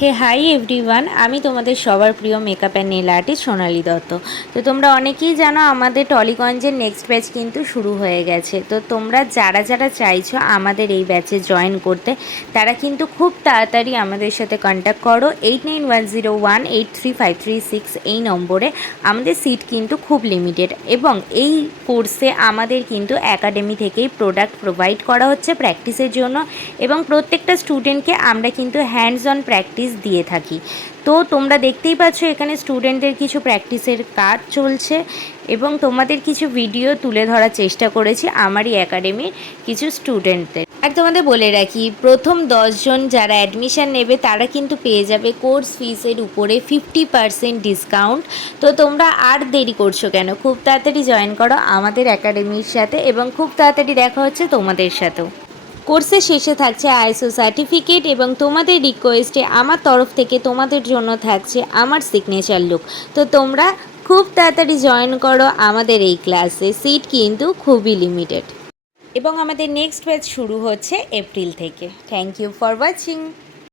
হে hi everyone, আমি তোমাদের সবার প্রিয় মেকআপ অ্যান্ড নেল আর্টিস্ট সোনালী দত্ত। তো তোমরা অনেকেই জানো আমাদের টলিগঞ্জের নেক্সট ব্যাচ কিন্তু শুরু হয়ে গেছে। তো তোমরা যারা যারা চাইছো আমাদের এই ব্যাচে জয়েন করতে, তারা কিন্তু খুব তাড়াতাড়ি আমাদের সাথে কন্ট্যাক্ট করো 8910183536 এই নম্বরে। আমাদের সিট কিন্তু খুব লিমিটেড এবং এই কোর্সে আমাদের কিন্তু একাডেমি থেকেই প্রোডাক্ট প্রোভাইড করা হচ্ছে প্র্যাকটিসের জন্য, এবং প্রত্যেকটা স্টুডেন্টকে আমরা কিন্তু হ্যান্ডস অন প্র্যাকটিস দিয়ে থাকি। তো তোমরা দেখতেই পাচ্ছ এখানে স্টুডেন্টদের কিছু প্র্যাকটিসের কাজ চলছে এবং তোমাদের কিছু ভিডিও তুলে ধরার চেষ্টা করেছি আমারই একাডেমির কিছু স্টুডেন্টদের। আর তোমাদের বলে রাখি, প্রথম 10 জন যারা অ্যাডমিশান নেবে তারা কিন্তু পেয়ে যাবে কোর্স ফিসের উপরে 50% ডিসকাউন্ট। তো তোমরা আর দেরি করছো কেন? খুব তাড়াতাড়ি জয়েন করো আমাদের একাডেমির সাথে এবং খুব তাড়াতাড়ি দেখা হচ্ছে তোমাদের সাথেও। কোর্সের শেষে থাকছে আইএসও সার্টিফিকেট এবং তোমাদের রিকোয়েস্টে আমার তরফ থেকে তোমাদের জন্য থাকছে আমার সিগনেচার লুক। তো তোমরা খুব তাড়াতাড়ি জয়েন করো আমাদের এই ক্লাসে, সিট কিন্তু খুবই লিমিটেড এবং আমাদের নেক্সট ব্যাচ শুরু হচ্ছে এপ্রিল থেকে। Thank you for watching.